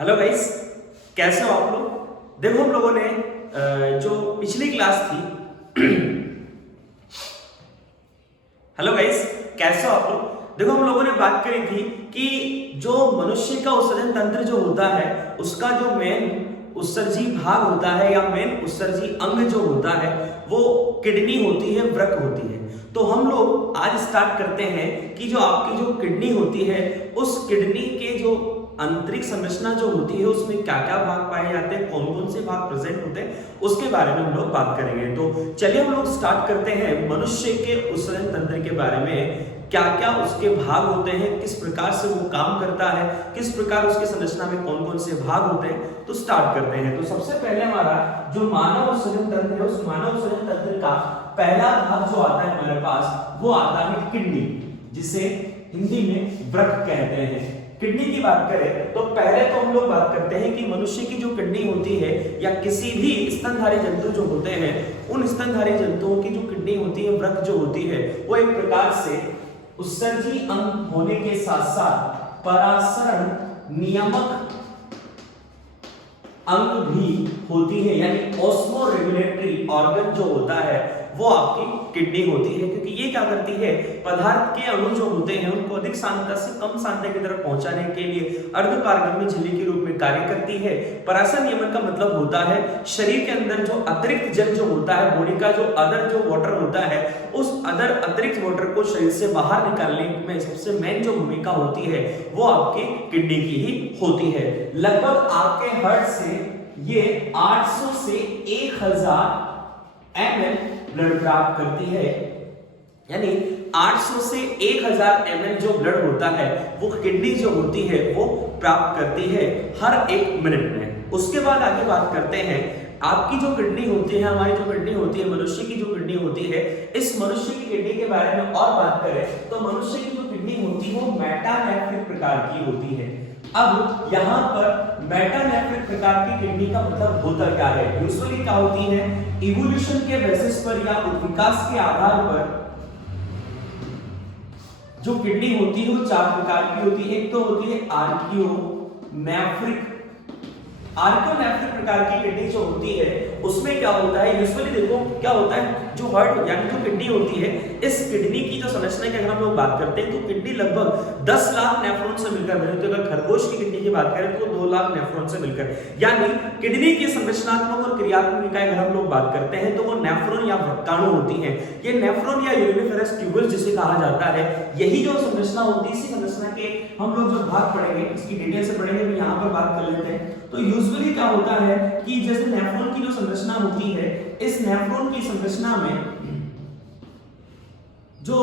Hello guys, कैसे हो आप लोग। देखो हम लोगों ने जो पिछली क्लास थी हेलो गाइस, कैसे हो आप लोग। देखो हम लोगों ने बात करी थी कि जो मनुष्य का उत्सर्जन तंत्र जो होता है उसका जो मेन उत्सर्जी भाग होता है या मेन उत्सर्जी अंग जो होता है वो किडनी होती है, वृक्क होती है। तो हम लोग आज स्टार्ट करते हैं कि जो आपकी जो किडनी होती है उस किडनी के जो आंतरिक संरचना जो होती है उसमें क्या क्या भाग पाए जाते हैं, कौन कौन से भाग प्रेजेंट होते हैं, उसके बारे में हम लोग बात करेंगे। तो चलिए हम लोग स्टार्ट करते हैं मनुष्य के उत्सर्जन तंत्र के बारे में। क्या क्या उसके भाग होते हैं, किस प्रकार से वो काम करता है, किस प्रकार उसकी संरचना में कौन कौन से भाग होते हैं, तो स्टार्ट करते हैं। तो सबसे पहले हमारा जो मानव उत्सर्जन तंत्र है उस मानव उत्सर्जन तंत्र का पहला भाग जो आता है हमारे पास वो आता है किडनी, जिसे हिंदी में वृक्क कहते हैं। किडनी की बात करें तो पहले तो हम लोग बात करते हैं कि मनुष्य की जो किडनी होती है या किसी भी स्तनधारी जंतु जो होते हैं उन स्तनधारी जंतुओं की जो किडनी होती है, वृक्क जो होती है, वो एक प्रकार से उत्सर्जी अंग होने के साथ साथ परासरण नियामक अंग भी होती है, यानी ऑस्मो रेगुलेटरी ऑर्गन जो होता है वो आपकी किडनी होती है। क्योंकि ये क्या करती है, पदार्थ के अणु जो होते हैं उनको अधिक सांद्रता से कम सांद्रता की तरफ पहुंचाने के लिए अर्धपारगम्य झिल्ली के रूप में कार्य करती है। परासरण नियमन का मतलब होता है शरीर के अंदर जो अतिरिक्त जल जो होता है, बॉडी का जो अदर जो वाटर होता है, उस अदर अतिरिक्त वाटर को शरीर से बाहर निकालने में सबसे मेन जो भूमिका होती है वो आपकी किडनी की ही होती है। लगभग आपके हार्ट से ये 800 से 1000 ml ब्लड प्राप्त करती है, यानी 800 से 1000 ml जो ब्लड होता है वो किडनी जो होती है वो प्राप्त करती है हर 1 मिनट में। उसके बाद आगे बात करते हैं आपकी जो किडनी होती है, हमारी जो किडनी होती है, मनुष्य की जो किडनी होती है, इस मनुष्य की किडनी के बारे में और बात करें तो मनुष्य की जो किडनी होती है वो मेटानेफ्रिक प्रकार की होती है। अब यहाँ पर मेटानेफ्रिक प्रकार की किडनी का मतलब होता क्या है, यूजुअली क्या होती है, इवोल्यूशन के बेसिस पर या विकास के आधार पर जो किडनी होती है वो 4 प्रकार की होती है। एक तो होती है आर्कियोनेफ्रिक। आर्कियोनेफ्रिक प्रकार की किडनी जो होती है उसमें क्या होता है, यूजुअली देखो क्या होता है, जो हार्ट यानी जो किडनी होती है, इस किडनी की जो संरचना की अगर हम लोग बात करते हैं तो किडनी लगभग 10 लाख नेफ्रॉन से मिलकर बनी होती है। अगर खरगोश की किडनी की बात करें तो 2 लाख नेफ्रॉन से मिलकर, यानी किडनी की संरचनात्मक और क्रियात्मक इकाई अगर हम लोग बात करते हैं तो वो नेफ्रॉन या वृक्काणु होती है। ये नेफ्रॉन या यूरिनिफेरस ट्यूबुल जिसे कहा जाता है, यही जो संरचना होती है, इसी संरचना के हम लोग जो भाग पढ़ेंगे इसकी डिटेल से पढ़ेंगे, तो यहाँ पर बात कर लेते हैं। तो यूजुअली क्या होता है कि जैसे नेफ्रॉन की जो संरचना होती है, इस नेफ्रॉन की संरचना में जो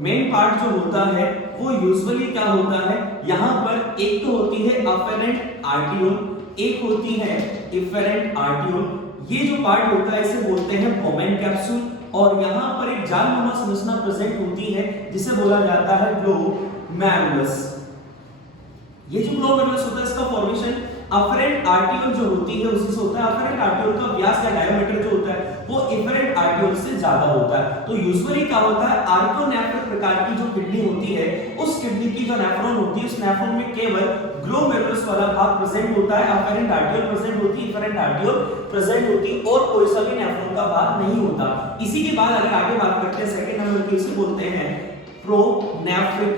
मेन पार्ट जो होता है वो यूजुअली क्या होता है, यहां पर एक तो होती है अफेरेंट आर्टियोल, एक होती है इफेरेंट आर्टियोल। ये जो पार्ट होता है इसे बोलते हैं बोमेन कैप्सूल, और यहां पर एक जालनुमा संरचना प्रेजेंट होती है जिसे बोला जाता है ग्लोमेरुलस। ये जो ग्लोमेरुलस होता है इसका फॉर्मेशन अफेरेंट आर्टियोल जो होती है उसी से होता है। अफेरेंट आर्टियोल का व्यास या डायमीटर जो होता है वो इफेरेंट आर्टियोल से ज्यादा होता है। तो यूजुअली क्या होता है, आर्कियोनेफ्रिक प्रकार की जो किडनी होती है उस किडनी की जो नेफ्रॉन होती है उस नेफ्रॉन में केवल ग्लोमेरुलस वाला भाग प्रेजेंट होता है, अफेरेंट आर्टियोल प्रेजेंट होती है, इफेरेंट आर्टियोल प्रेजेंट होती है, और कोई सा भी नेफ्रॉन का भाग नहीं होता। इसी के बाद अगर आगे बात करते हैं सेकंड नंबर की, इसे बोलते हैं प्रोनेफ्रिक।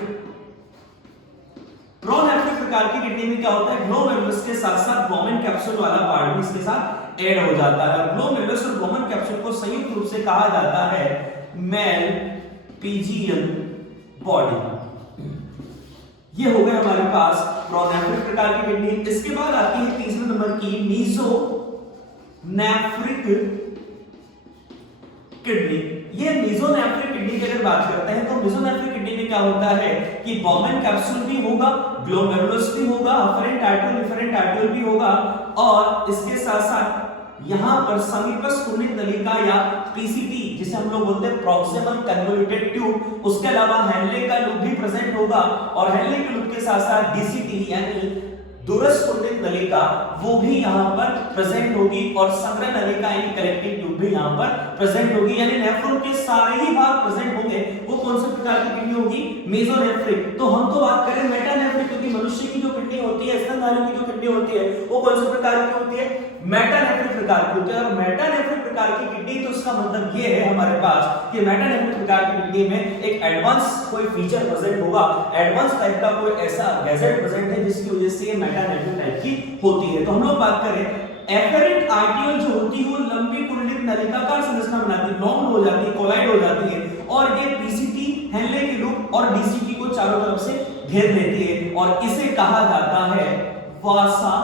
प्रोनेफ्रिक प्रकार की किडनी में क्या होता है, ग्लोमेरुलस के साथ साथ बोमेन कैप्सूल वाला पार्ट भी इसके साथ ऐड हो जाता है। ग्लोमेरुलस और बोमेन कैप्सूल को संयुक्त रूप से कहा जाता है मेलपिजियन बॉडी। ये हो गए हमारे पास प्रोनेफ्रिक प्रकार की किडनी। इसके बाद आती है तीसरे नंबर की मीजोनेफ्रिक किडनी। ये मीजोनेफ्रिक किडनी की अगर बात करते हैं तो मीजोनेफ्रिक किडनी में क्या होता है कि बोमेन कैप्सूल भी होगा, ग्लोमेरुलस भी होगा, अफेरेंट आर्टियोल इफेरेंट आर्टियोल भी होगा, और इसके साथ साथ यहां पर समीपस्थ कुंडलित नलिका या पीसीटी जिसे हम लोग बोलते हैं प्रॉक्सिमल कन्वोल्यूटेड ट्यूब, उसके अलावा हेनले का लूप भी प्रेजेंट होगा, और हेनले के लूप के साथ साथ डीसीटी यानी दूरस्थ कुंडलित नलिका वो भी यहां पर प्रेजेंट होगी, और संग्रह नलिका यानी कलेक्टिव ट्यूब भी यहां पर प्रेजेंट होगी। यानी नेफ्रॉन के सारे ही भाग प्रेजेंट होंगे। वो कौन से प्रकार प्रकार की किडनी होगी? मेसोनेफ्रिक। तो हम तो बात करें मेटानेफ्रिक, क्योंकि मनुष्य की जो किडनी होती है, स्तनधारियों की जो किडनी होती है, वो कौन से प्रकार की होती है? मेटानेफ्रिक प्रकार की होती है। और मेटानेफ्रिक प्रकार की किडनी, तो इसका मतलब ये है हमारे पास कि मेटानेफ्रिक प्रकार की किडनी में एक एडवांस कोई फीचर प्रेजेंट होगा, एडवांस टाइप का कोई ऐसा गैजेट प्रेजेंट है जिसकी वजह से ये मेटानेफ्रिक टाइप की होती है। तो हम लोग बात करें एफेरेंट आर्टियोल जो होती है वो लंबी कुंडलित नलिकाकार संरचना बनाती है, लॉन्ग हो जाती है, कोलाइड हो जाती है, और ये पीसीटी, हेनले के लूप और डीसीटी को चारों तरफ से घेर लेती है, और इसे कहा जाता है वासा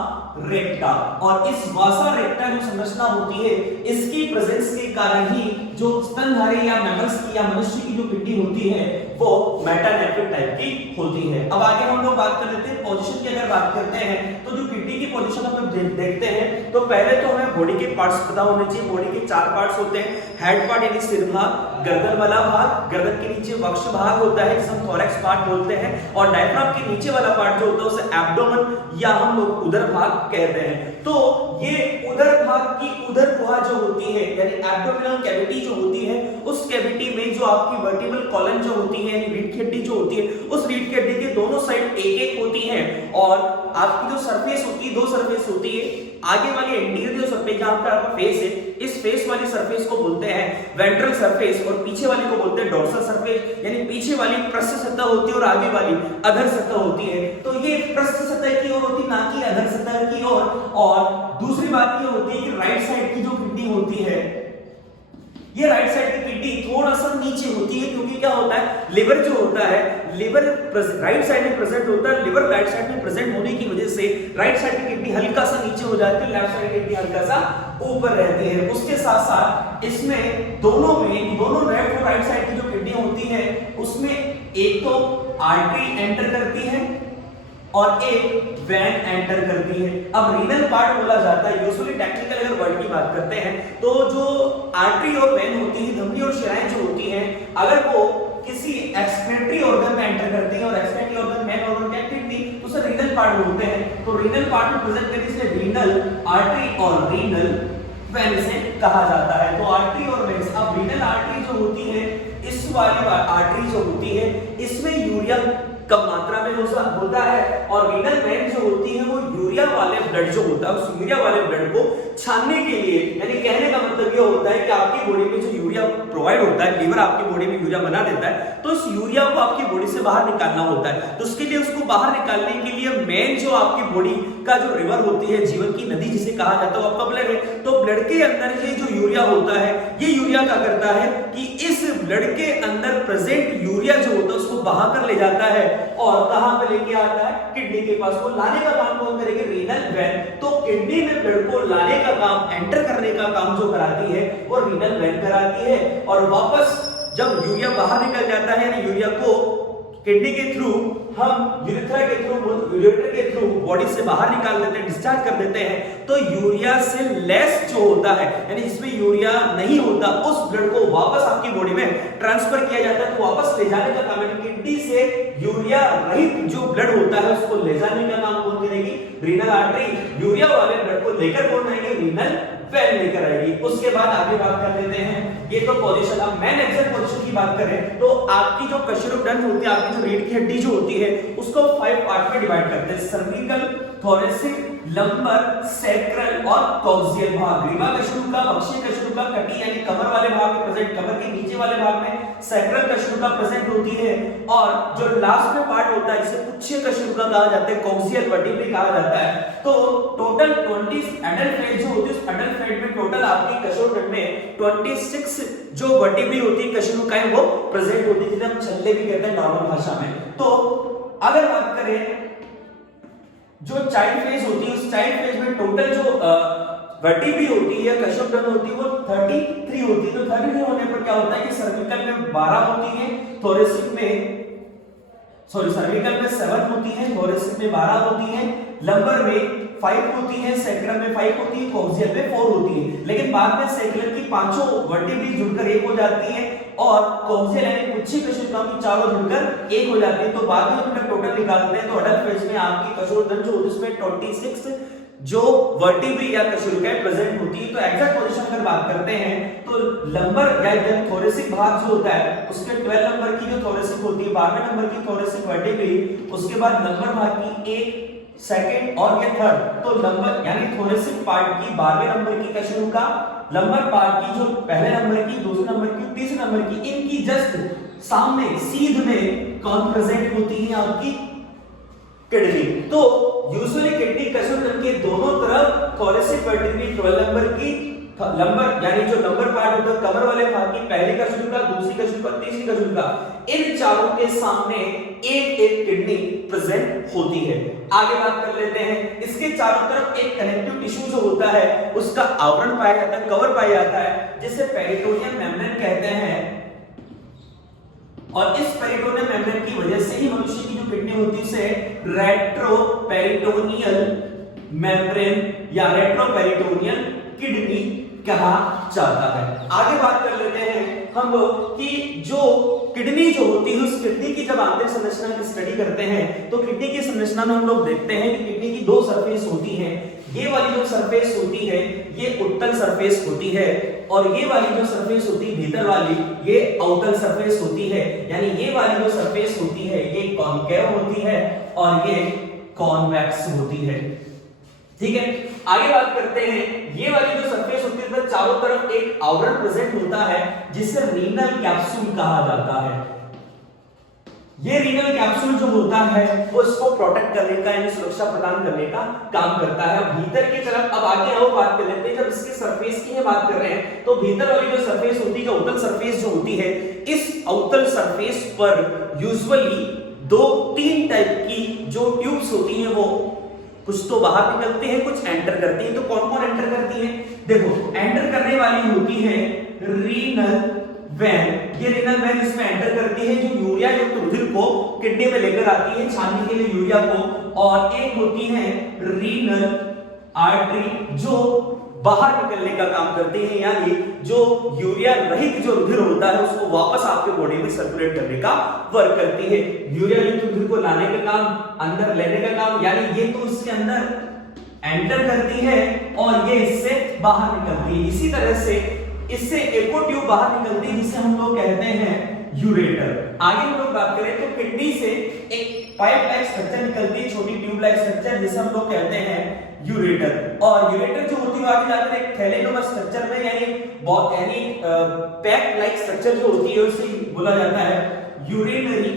रेक्टा। और इस वासा रेक्टा जो संरचना होती है, इसकी प्रेजेंस के कारण ही जो स्तनधारी या मैमल्स की या मनुष्य की जो किडनी होती है वो मेटानेफ्रिक टाइप की होती है। अब आगे हम लोग बात कर लेते हैं पोजीशन की। अगर बात करते हैं तो जो किडनी की पोजीशन हम लोग देखते हैं, तो पहले तो हमें बॉडी के पार्ट्स पता होने चाहिए। बॉडी के 4 पार्ट्स होते हैं। हेड पार्ट यानी सिर भाग, गर्दन वाला भाग, गर्दन के नीचे वक्ष भाग होता है जिसे हम थोरैक्स पार्ट बोलते हैं, और डायफ्राम के नीचे वाला पार्ट जो होता है उसे एब्डोमेन या हम लोग उदर भाग कहते हैं। तो ये उदर भाग की उदर गुहा जो होती है, यानी एब्डोमिनल कैविटी जो होती है, उस कैविटी में जो आपकी वर्टिब्रल कॉलम जो होती है, यानी रीढ़ की हड्डी जो होती है, उस रीढ़ की हड्डी के दोनों साइड एक एक होती है, और आपकी जो सरफेस होती है, 2 सरफेस होती है। आगे वाली एंटीरियर जो सरफेस जहां पर आपका फेस है, इस फेस वाली सरफेस को बोलते हैं वेंट्रल सरफेस, और पीछे वाली को बोलते हैं डोर्सल सरफेस, यानी पीछे वाली पृष्ठ सतह होती है और आगे वाली अधर सतह होती है। तो ये पृष्ठ सतह की ओर होती है, ना कि अधर सतह की ओर। और दूसरी बात ये होती है कि राइट साइड की जो किडनी होती है, ये राइट साइड की किडनी थोड़ा सा नीचे होती है, क्योंकि क्या होता है, लिवर जो होता है, लिवर राइट साइड में प्रेजेंट होता है, लिवर राइट साइड में प्रेजेंट होने की वजह से राइट साइड की किडनी हल्का सा नीचे हो जाती है, लेफ्ट साइड की किडनी हल्का सा ऊपर रहती है। उसके साथ साथ इसमें दोनों लेफ्ट और राइट साइड की जो किडनी होती है, उसमें एक तो आर्टरी एंटर करती है और एक वेन एंटर करती है। अब रीनल पार्ट बोला जाता है, यूजुअली टेक्निकल अगर वर्ड की बात करते हैं तो जो आर्टरी और वेन होती है, धमनी और शिराएं जो होती हैं, अगर वो किसी एक्सक्रीटरी ऑर्गन में एंटर करती है, और एक्सक्रीटरी ऑर्गन मेन ऑर्गन क्या किडनी, तो उसे रीनल पार्ट बोलते हैं। तो रीनल पार्ट में प्रेजेंट करने से रीनल आर्टरी और रीनल वेन से कहा जाता है। तो आर्टरी और वेन, अब रीनल आर्टरी जो होती है, इस वाली आर्टरी जो होती है, इसमें यूरिया कम मात्रा में होता है, और रीनल वेन जो होती है वो यूरिया वाले ब्लड जो होता है, उस यूरिया वाले ब्लड को छानने के लिए, यानी कहने का मतलब ये होता है कि आपकी बॉडी में जो यूरिया प्रोवाइड होता है, लीवर आपकी बॉडी में यूरिया बना देता है, तो इस यूरिया को आपकी बॉडी से बाहर निकालना होता है। तो उसके लिए, उसको बाहर निकालने के लिए मेन जो आपकी बॉडी का जो रिवर होती है, जीवन की नदी जिसे कहा जाता है, वो आपका ब्लड है। तो ब्लड के अंदर ये जो यूरिया होता है, ये यूरिया क्या करता है कि इस ब्लड के अंदर प्रेजेंट यूरिया जो होता है उसको बहा कर ले जाता है, और कहां पे लेके आता है, किडनी के पास। वो लाने का काम कौन करेगी? Renal vein. तो किडनी में ब्लड को लाने का काम, एंटर करने का काम जो कराती है वो रीनल वेन कराती है, और वापस जब यूरिया बाहर निकल जाता है, यूरिया को किडनी के थ्रू हम यूरेथ्रा के थ्रू बॉडी से बाहर निकाल देते हैं, डिस्चार्ज कर देते हैं। तो यूरिया से लेस जो होता है, यानी जिसमें यूरिया नहीं होता, उस ब्लड को वापस आपकी बॉडी में ट्रांसफर किया जाता है। तो वापस ले जाने का काम, यानी किडनी से यूरिया रहित जो ब्लड होता है उसको ले जाने का काम कौन करेगी? Renal artery. यूरिया वाले ब्लड को लेकर कौन आएगी? रीनल वेन लेकर आएगी। उसके बाद आगे बात कर लेते हैं, ये तो पोजीशन। अब मेन एक्सल पोजीशन की बात करें तो आपकी जो कशेरुकन होती है, आपकी जो रीढ़ की हड्डी जो होती है, उसको 5 पार्ट में डिवाइड करते हैं, सर्विकल, थोरेसिक, लंबर, सैक्रल और कॉक्सियल भाग। ग्रीवा कशेरुका, बक्षीय कशेरुका, कटी यानी कमर वाले भाग में प्रेजेंट, कमर के नीचे वाले भाग में सैक्रल कशेरुका प्रेजेंट होती है, और जो लास्ट में पार्ट होता है जिसे पुच्छीय कशेरुका कहा जाता है, कॉक्सियल वर्टिब्रे कहा जाता है। तो टोटल 20 एडल्ट फेज जो होती है, उस एडल्ट फेज में टोटल आपकी कशेरुकन में 26 जो वर्टिब्रे होती है, कशेरुकाएं, वो प्रेजेंट होती है, जिसे हम छल्ले भी कहते हैं नॉर्मल भाषा में। तो अगर बात करें जो चाइल्ड फेज होती है, उस चाइल्ड फेज में टोटल जो वर्टिब्रे होती है, कशेरुकन होती है, वो 33 होती है। तो 33 होने पर क्या होता है कि सर्विकल में 12 होती है, थोरेसिक में सर्विकल में 7 होती है, थोरेसिक में 12 होती है, लंबर में 5 होती है, सैक्रम में 5 होती है, कॉक्सियल में 4 होती है। लेकिन बाद में सैक्रल की पांचों वर्टिब्रे जुड़कर एक हो जाती है, और कॉक्सियल यानी पुच्छी कशेरुका की चारों जुड़कर एक हो जाती है। तो बाद में जब टोटल निकालते हैं तो अडल्ट फेज में आपकी कशेरुकन जो होती है उसमें 26 जो वर्टिब्री या कशेरुकाएं प्रेजेंट होती है। तो एग्जैक्ट पोजीशन अगर बात करते हैं तो लंबर या थोरेसिक भाग जो होता है उसके 12 नंबर की जो थोरेसिक होती है, 12वें नंबर की थोरेसिक वर्टिब्री, उसके बाद लंबर भाग की एक सेकंड और ये थर्ड। तो लंबर यानी थोरेसिक पार्ट की 12वें नंबर की कशेरुका, लंबर पार्ट की जो पहले नंबर की, दूसरे नंबर की, तीसरे नंबर की, इनकी जस्ट सामने सीध में कौन प्रेजेंट होती है? आपकी किडनी। तो यूजुअली किडनी कशेरुकन के दोनों तरफ थोरेसिक वर्टिब्री 12 नंबर की लंबर यानी जो लंबर पार्ट होता है कमर वाले भाग की पहली कशेरुका, दूसरी कशेरुका, तीसरी कशेरुका, इन चारों के सामने एक एक किडनी प्रेजेंट होती है। आगे बात कर लेते हैं, इसके चारों तरफ एक कनेक्टिव टिश्यू जो होता है उसका आवरण पाया जाता है, कवर पाया जाता है, जिसे पेरिटोनियम मेम्ब्रेन कहते हैं। और इस पेरिटोनियम मेम्ब्रेन की वजह से ही मनुष्य की जो किडनी होती है उसे रेट्रोपेरिटोनियल मेम्ब्रेन या रेट्रोपेरिटोनियल किडनी कहा जाता है। आगे बात कर लेते हैं हम लोग कि जो किडनी जो होती है उस किडनी की जब आंतरिक संरचना की स्टडी करते हैं तो किडनी की संरचना में हम लोग देखते हैं कि किडनी की दो सरफेस होती है। ये वाली जो सरफेस होती है ये उत्तल सरफेस होती है और ये वाली जो सरफेस होती है भीतर वाली ये अवतल सरफेस होती है। यानी ये वाली जो सरफेस होती है ये कॉनकेव होती है और ये कॉन्वेक्स होती है। ठीक है, आगे बात करते हैं, ये वाली जो सरफेस होती है तो चारों तरफ एक आवरण प्रेजेंट होता है जिसे रीनल कैप्सूल कहा जाता है। ये रीनल कैप्सूल जो होता है वो इसको प्रोटेक्ट करने का यानी सुरक्षा प्रदान करने का काम करता है। भीतर की तरफ अब आगे आओ बात कर लेते हैं, जब इसके सरफेस की बात कर रहे हैं तो भीतर वाली जो सरफेस होती है, जो अवतल सरफेस जो होती है, इस अवतल सरफेस पर यूजुअली 2-3 टाइप की जो ट्यूब्स होती हैं वो कुछ तो बाहर निकलते हैं, कुछ एंटर करती हैं। तो कौन कौन एंटर करती हैं? देखो, एंटर करने वाली होती है रीनल वैन। ये रीनल वैन इसमें एंटर करती है जो यूरिया युक्त रुधिर को किडनी में लेकर आती है छानने के लिए यूरिया को। और एक होती है रीनल आर्टरी जो बाहर निकलने का काम करती है, यानी जो यूरिया रहित जो रुधिर होता है उसको वापस आपके बॉडी में सर्कुलेट करने का वर्क करती है। यूरिया युक्त रुधिर को लाने का काम, अंदर लेने का काम, यानी ये तो इसके अंदर एंटर करती है और ये इससे बाहर निकलती है। इसी तरह से इससे एको ट्यूब बाहर निकलती है जिसे हम लोग कहते हैं यूरेटर। आगे हम लोग बात करें तो किडनी से एक पाइप लाइक स्ट्रक्चर निकलती है, छोटी ट्यूब लाइक स्ट्रक्चर जिसे हम लोग कहते हैं यूरेटर। और यूरेटर जो होती है आगे जाकर एक थैलेनुमा स्ट्रक्चर में यानी पैक लाइक स्ट्रक्चर जो होती है उसे बोला जाता है यूरिनरी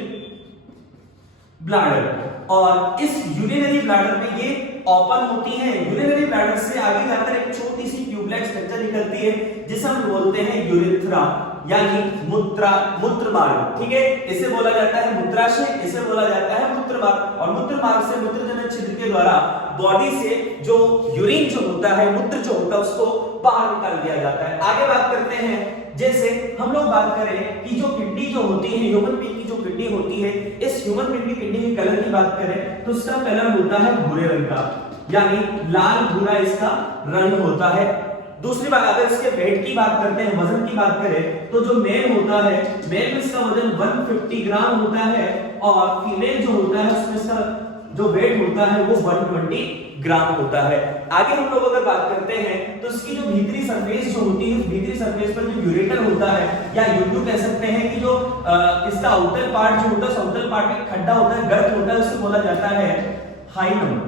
ब्लैडर। और इस यूरिनरी ब्लैडर में ये ओपन होती है। यूरिनरी ब्लैडर से आगे जाकर एक छोटी सी ट्यूब लाइक स्ट्रक्चर निकलती है जिसे हम बोलते हैं यूरेथ्रा यानी मूत्र मार्ग। ठीक है, इसे बोला जाता है मूत्राशय, इसे बोला जाता है मूत्र मार्ग। और मूत्र मार्ग से मूत्रजनक छिद्र के द्वारा बॉडी से जो यूरिन जो होता है, मूत्र जो होता है उसको बाहर निकाल दिया जाता है। आगे बात करते हैं, जैसे हम लोग बात करें कि जो किडनी जो होती है, ह्यूमन बीइंग की जो किडनी होती है, इस ह्यूमन बीइंग की किडनी के कलर की बात करें तो इसका कलर होता है भूरे रंग का, यानी लाल भूरा इसका रंग होता है। दूसरी बात, अगर इसके वेट की बात करते हैं, वजन की बात करें तो जो मेल होता है, मेल में इसका वजन 150 ग्राम होता है और फीमेल जो होता है उसमें इसका जो वेट होता है वो 120 ग्राम होता है। आगे हम लोग अगर बात करते हैं तो इसकी जो भीतरी सरफेस जो होती है, उस भीतरी सरफेस पर जो यूरेटर होता है या यूं कह सकते हैं कि जो इसका आउटर पार्ट जो होता है, आउटर पार्ट में खड्डा होता है, गर्त होता है, उसे बोला जाता है हाइनम।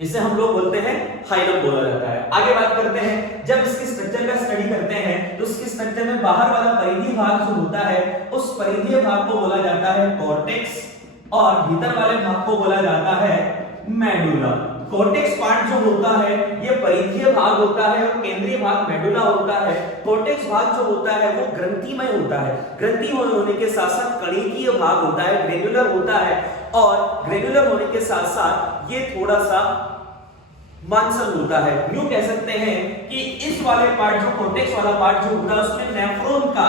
इसे हम लोग बोलते हैं हाइलम बोला जाता है। आगे बात करते हैं, जब इसकी स्ट्रक्चर का स्टडी करते हैं तो इसकी स्ट्रक्चर में बाहर वाला परिधीय भाग जो होता है उस परिधीय भाग को बोला जाता है कॉर्टेक्स और भीतर वाले भाग को बोला जाता है मेडुला। कॉर्टेक्स पार्ट जो होता है ये परिधीय भाग होता है और केंद्रीय भाग मेडुला होता है। कॉर्टेक्स भाग जो होता है वो ग्रंथिमय होता है, ग्रंथिमय होने के साथ साथ कणिकीय भाग होता है, ग्रेन्युलर होता है। और ग्रेन्युलर होने के साथ साथ ये थोड़ा सा मांसल होता है। यूं कह सकते हैं कि इस वाले पार्ट जो कॉर्टेक्स वाला पार्ट जो होता है उसमें नेफ्रॉन का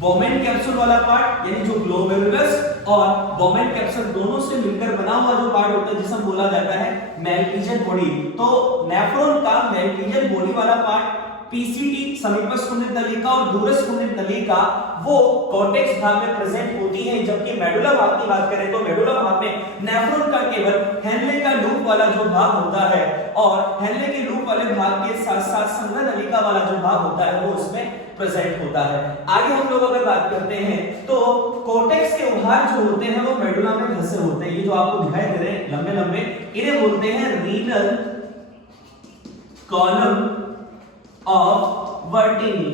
बोमेन कैप्सूल वाला पार्ट यानी जो ग्लोमेरुलस और बोमेन कैप्सूल दोनों से मिलकर बना हुआ जो पार्ट होता है जिसे बोला जाता है मैल्पिजियन बॉडी। तो नेफ्रॉन का मैल्पिजियन बॉडी वाला पार्ट पीसीडी समीपस्थ कुंडलित नलिका और दूरस्थ कुंडलित नलिका वो कॉर्टेक्स भाग में प्रेजेंट होती है, जबकि मेडुला भाग की बात करें तो मेडुला भाग में नेफ्रॉन का केवल हेनले का लूप वाला जो भाग होता है और हेनले के लूप वाले भाग के साथ साथ संघनन नलिका वाला जो भाग होता है वो उसमें प्रेजेंट होता है। आगे हम लोग अगर बात करते हैं तो कॉर्टेक्स के उभार जो होते हैं वो मेडुला में धंसे होते हैं। ये जो आपको दिखाई दे रहे हैं लंबे लंबे, इन्हें बोलते हैं रीनल कॉलम ऑफ वर्टिनी।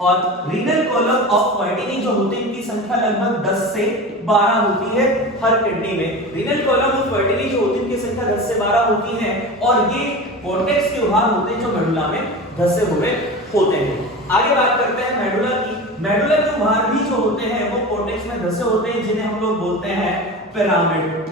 और रीनल कॉलम ऑफ वर्टिनी जो होते हैं इनकी संख्या लगभग 10 से 12 होती है हर किडनी में। रीनल कॉलम ऑफ वर्टिनी जो होती है इनकी संख्या 10 से 12 होती है और ये कॉर्टेक्स के उभार होते हैं जो मेडुला में धंसे हुए होते हैं। आगे बात करते हैं मेडुला की। मेडुला के उभार भी जो होते हैं वो कॉर्टेक्स में धंसे होते हैं, जिन्हें हम लोग बोलते हैं पिरामिड।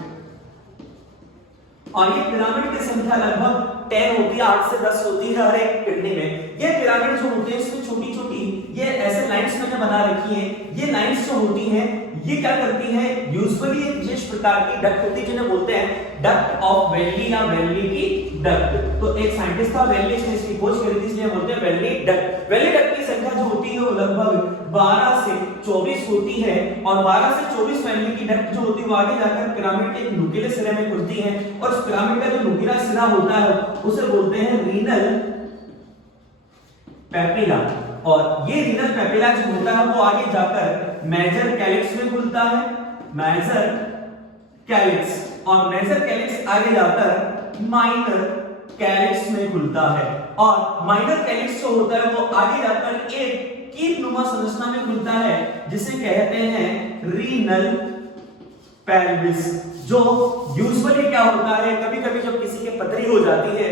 और ये पिरामिड की संख्या लगभग 10 होती है, 8 से 10 होती है हर एक किडनी में। ये पिरामिड जो होते हैं इसमें छोटी छोटी ये ऐसे लाइंस मैंने बना रखी है। ये लाइंस जो होती हैं ये क्या करती है, यूजुअली एक विशेष प्रकार की डक्ट होती है जिन्हें बोलते हैं डक्ट ऑफ वेल्ली या वेल्ली की डक्ट। तो एक साइंटिस्ट था वेल्ली, ने इसकी खोज करी थी इसलिए बोलते हैं वेल्ली डक्ट। वेल्ली डक्ट की संख्या जो होती है वो लगभग 12 से 24 होती है और 12 से 24 वेल्ली की डक्ट जो होती है वो आगे जाकर पिरामिड के एक नुकीले सिरे में खुलती है और उस पिरामिड का जो नुकीला सिरा होता है उसे बोलते हैं रीनल पेपिला। और ये रीनल पेपिला जो होता है वो आगे जाकर मेजर कैलिक्स में खुलता है, मेजर कैलिक्स, और मेजर कैलिक्स आगे जाकर माइनर कैलिक्स में खुलता है। और माइनर कैलिक्स जो होता है वो आगे जाकर एक कीटनुमा संरचना में खुलता है जिसे कहते हैं रीनल पेल्विस। जो यूजुअली क्या होता है, कभी कभी जब किसी के पथरी हो जाती है,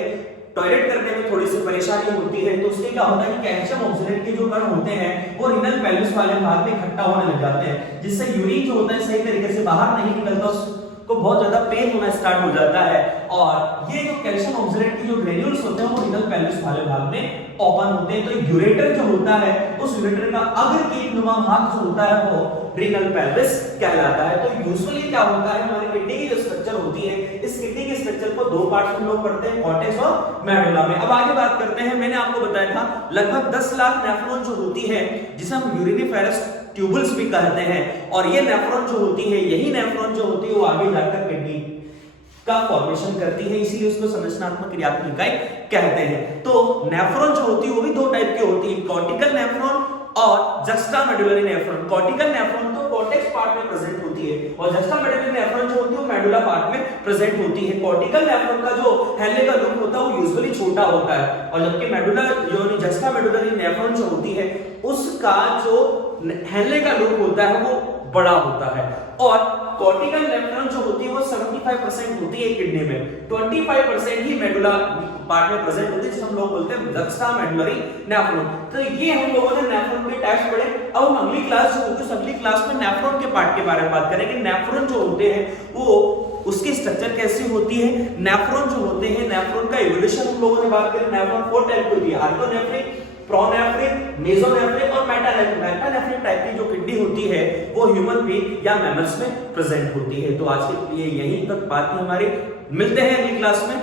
टॉयलेट करने में थोड़ी सी परेशानी होती है, तो उसके क्या होता है कि कैल्शियम ऑक्सलेट के जो कण होते हैं वो रीनल पेल्विस वाले भाग में इकट्ठा होने लग जाते हैं, जिससे यूरिन जो होता है सही तरीके से बाहर नहीं निकलता, उसको बहुत ज्यादा पेन होना स्टार्ट हो जाता है। और ये जो कैल्शियम ऑक्सलेट के जो ग्रेन्यूल्स होते हैं वो रीनल पेल्विस वाले भाग में ओपन होते हैं। तो यूरेटर जो होता है उस यूरेटर का अग्र कीटनुमा भाग जो होता है वो रीनल पेल्विस कहलाता है। तो यूजुअली क्या होता है, हमारी किडनी की जो स्ट्रक्चर होती है, इस किडनी के स्ट्रक्चर को दो पार्ट्स में लोग पढ़ते हैं, कॉर्टेक्स और मेडुला में। अब आगे बात करते हैं, मैंने आपको बताया था लगभग 10 लाख नेफ्रॉन जो होती है जिसे हम यूरिनिफेरस ट्यूबल्स भी कहते हैं, और ये नेफ्रॉन जो होती है, यही नेफ्रॉन जो होती है वो आगे जाकर किडनी का फॉर्मेशन करती है, इसीलिए उसको संरचनात्मक क्रियात्मक इकाई कहते हैं। तो नेफ्रॉन जो होती है वो भी दो टाइप की होती है, कॉर्टिकल नेफ्रॉन और जस्टामेडुलरी नेफ्रॉन। कॉर्टिकल नेफ्रॉन तो कॉर्टेक्स पार्ट में प्रेजेंट होती है और जस्टामेडुलरी नेफ्रॉन जो होती है वो मेडुला पार्ट में प्रेजेंट होती है। कॉर्टिकल नेफ्रॉन का जो हेनले का लूप होता है वो यूजुअली छोटा होता है, और जबकि मेडुला जो जस्टामेडुलरी नेफ्रॉन जो होती है उसका जो हेनले का लूप होता है वो बड़ा होता है। और कॉर्टिकल नेफ्रॉन जो होती है वो 75% होती है किडनी में, 25% ही मेडुला पार्ट में प्रेजेंट होती है, जिसे हम लोग बोलते हैं जस्टामेडुलरी नेफ्रॉन। तो ये हम लोगों ने नेफ्रॉन के टाइप्स पढ़े। अब हम अगली क्लास जो होगी, अगली क्लास में नेफ्रॉन के पार्ट के बारे में बात करेंगे। नेफ्रॉन जो होते हैं वो उसकी स्ट्रक्चर कैसी होती है, नेफ्रॉन जो होते हैं, नेफ्रॉन का इवोल्यूशन हम लोगों ने बात करी। नेफ्रॉन 4 टाइप की होती है, आर्कोनेफ्रिक, प्रोनेफ्रिक, मेसोनेफ्रिक और मेटानेफ्रिक। मेटानेफ्रिक टाइप की जो किडनी होती है वो ह्यूमन बीइंग या मैमल्स में प्रेजेंट होती है। तो आज के लिए यहीं तक बात थी हमारी, मिलते हैं अगली क्लास में।